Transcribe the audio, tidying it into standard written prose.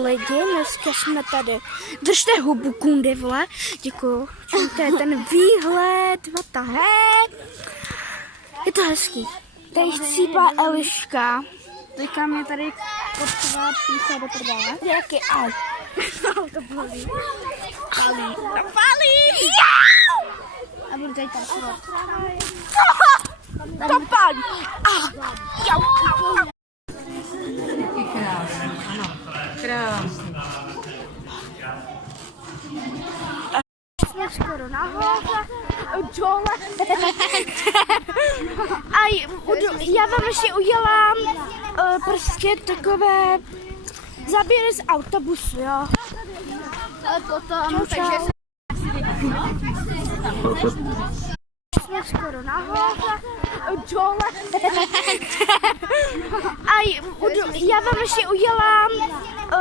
Lidi, dneska jsme tady. Držte hubu, kundy, vole. Děkuju. To je ten výhled, what the heck. Je to hezký. Tady chcípá Eliška. Teďka mě tady potřeba písat do prdele. Jaký au. No, to bolí. Palí. To palí. A budu tady tancovat. To palí. Jau, au, au. Krásný. Jsme skoro nahoře, dole. A já vám ještě udělám prostě takové záběry z autobusu, jo. Ale potom, Takže jsme skoro nahoře, dole. A já vám ještě udělám